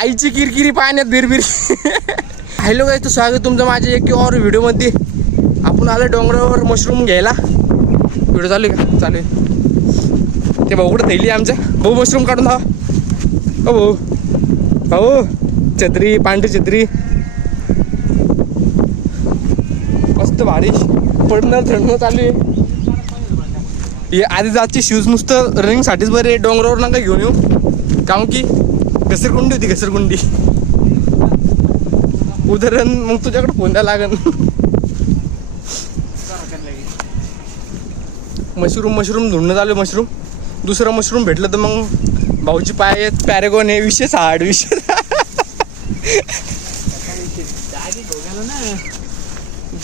आईची किरकिरी पाण्यात बिरबिर. हॅलो गाईस, तर स्वागत तुमचं माझ्या एक और व्हिडिओमध्ये. आपण आलो डोंगरावर मशरूम घ्यायला. व्हिडिओ चालू आहे का? चालू आहे. ते भाऊ कुठं थैली आमच्या. भाऊ मशरूम काढून धावा. हो भाऊ, भाऊ छत्री, पांढरी छत्री, मस्त बारिश पडणार, थंड चालू आहे. हे आधी जातचे शूज नुसतं रनिंगसाठीच बरे, डोंगरावर नका घेऊन येऊ. कारण की घसरगुंडी होती, घसरगुंडी. उदाहरण मग तुझ्याकडे फोन द्या लागन. मशरूम धुंडणं चालू. मशरूम दुसरं मशरूम भेटलं तर मग भाऊची पाय आहेत. पॅरेगॉन हे विषय 6 विषय.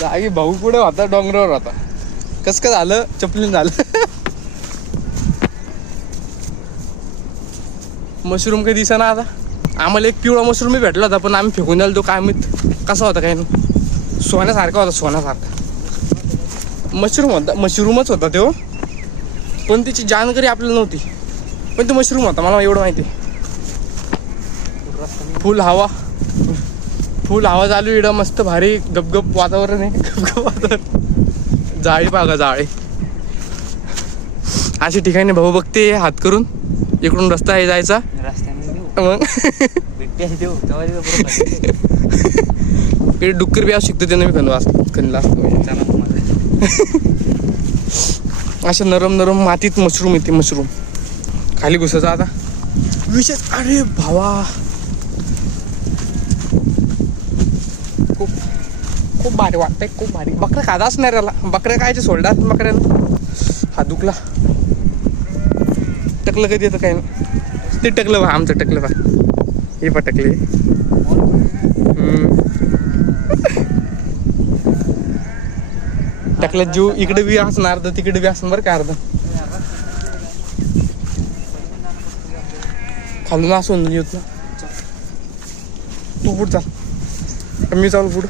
जागी भाऊ पुढे होता, डोंगरावर होता. कस का झालं? चपलीन झालं. मशरूम काही दिसा ना आता. आम्हाला एक पिवळा मशरूमही भेटला होता, पण आम्ही फेकून द्याल. तो काय माहीत कसा होता, काय नाही. सोन्यासारखा होता, सोन्यासारखा मशरूम होता. मशरूमच होता तो, पण त्याची जानकारी आपल्याला नव्हती. पण तो मशरूम होता, मला एवढं माहिती. फुल हवा चालू इकडं. मस्त भारी गपगप वातावरण आहे. गपगप वातावरण. जाळी पागा, जाळी. अशा ठिकाणी भाऊ बघते हात करून. इकडून रस्ता आहे जायचा. मग डुक्कर बी असू शकतो. त्यानं मी खणला असतो. अशा नरम मातीत मशरूम येते. मशरूम खाली घुसायचा आता विशेष. अरे भावा, खूप भारी वाटतंय, खूप भारी. बकऱ्या खादा असणार याला. बकऱ्या कायचे सोडला बकऱ्याला. हा दुखला. टकलं कधी येतं काय नाही. ते टकलं बा, आमचं टकलं बा. हे पण टकले. टकल्यात जीव इकडे बी असणार, अर्ध तिकडे बी असणार बरं का. अर्ध खालून असून येत ना. तू पुढ चाल, मी चालू पुढं.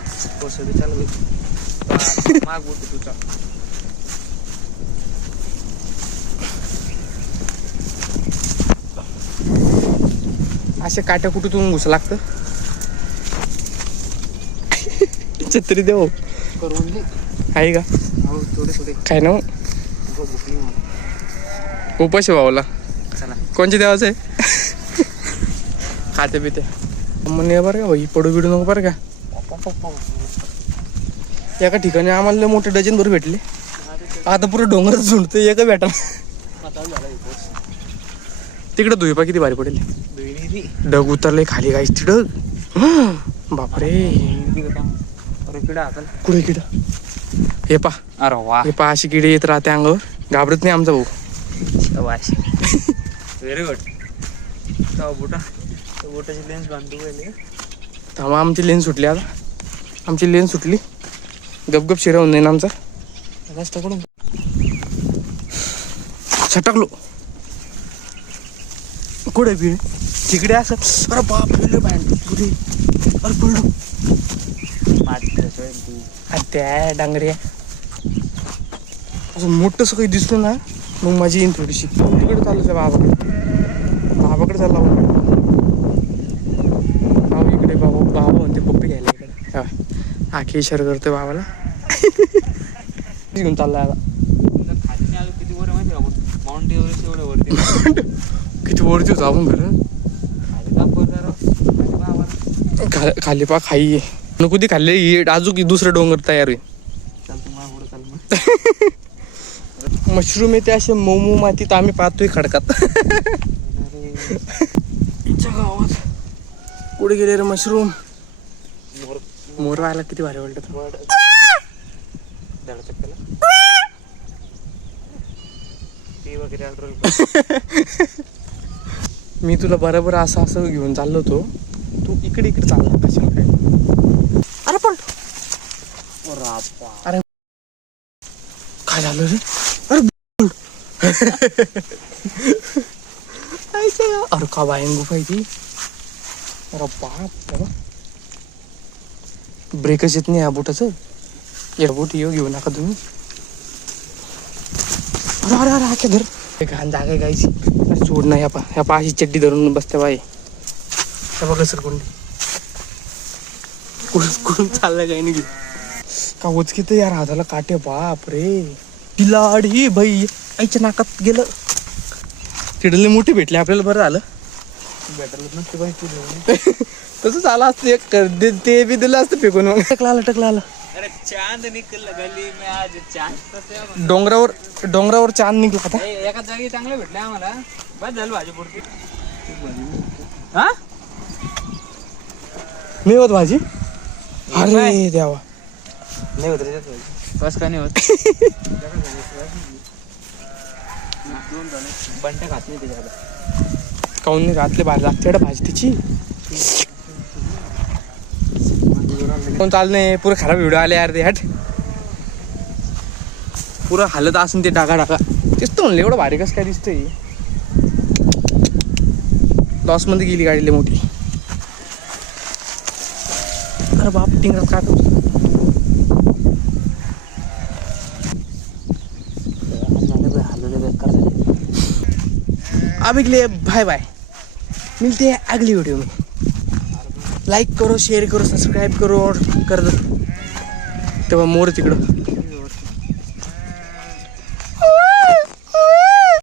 असे काट्या कुठून घुसा लागतं. छत्री देव आहे का? काय ना उपाशी भाऊला कोणच्या देवाचं आहे? खाते पिते म्हणे बरं का भाई. पडू बिडू नको बरं का. एका ठिकाणी आम्हाला मोठे डझन भर भेटले. आता पुरं डोंगर झुंडतो एका भेटा. तिकडे धुईपा किती भारी पडेल. ढग उतरले खाली. गाईस ती ढग. बापरे, कुठे किडा? हे पा. अरे वा, हे पा. अशी किडे येत राहते अंगावर. घाबरत नाही आमचा भाऊ. Very good. बोटाची लेन्स बांधतो पहिले. थांबा, आमची लेन्स सुटली आता. आमची लेन्स सुटली. गपगप शिरा होऊन जाईन आमचा. रस्त्याकडून छटकलो. कुठे बी तिकडे असं. अरे बाप रे, पुढे. अरे पडलो. त्या डांगरे असं मोठंसं काही दिसलं ना, मग माझी येईन थोडीशी. तिकडे चाललं बाबाकडे चालला. भाऊ इकडे. बाबा म्हणते पप्पी घ्यायला इकडे. आखी इशारा करतोय बाबाला. घेऊन चाललाय आता. किती वर माहिती का? माउंट एव्हरेस्ट एवढं वरती. किती वरती होतो आपण खरं. खाली पा खाई नको ती खाल्ले. अजून दुसरं डोंगर तयार होईल. मशरूम येते असे मऊ मातीत. आम्ही पाहतोय खडकात. गावात कुठे गेले रे मशरूम? मोर व्हायला किती भारी वाटत. मी तुला बरोबर असं घेऊन चाललो होतो. तू इकडे चालला कशाला काय? अरे पण अरे काय झालं रे? अरे का बायंगू पाहिजे. अरे बाप, ब्रेकच येत नाही या बोटाचं. या बोट घेऊ नका तुम्ही. अरे अरे अरे धर. घाण जागा गायची. सोड ना. ह्या पा अशी चड्डी धरून बसते बाई. हे बघा सरकुंडी कुठून चाललंय काही नाही का उचकीत यार हाताला काटे बाप रे लाडी बाई आईच्या नाकात गेलं तिडले मोठी भेटले आपल्याला बरं झालं भेटायला नसते बाई तसंच आलं असतं एक ते बी दिलं असतं फेकून मग टकला आला अरे चांद निकल गली में आज चांद डोंगरावर चांद निघला होता एका जागी चांगलं भेटलं आम्हाला बस झालं भाजी पुरती हा मी होत भाजी अरे देवा नाही होत रे बस का नाही होत बंट खात नाही त्याच्यात काऊन घातले भाजी लागते भाजी तिची कोण चाल नाही पुरे खराब व्हिडिओ आले यार ते हट पुरं हालत असून ते डागा तेच तो म्हणलं एवढं भारी कसं काय दिसतंय लॉस मध्ये गेली गाडी लय मोठी अरे बाप टिंगरात काय करतो अभी के लिए बाय बाय मिलते हैं अगली वीडियो में लाइक करो शेयर करो सब्सक्राइब करो और कर दो तेव्हा मोर तिकडं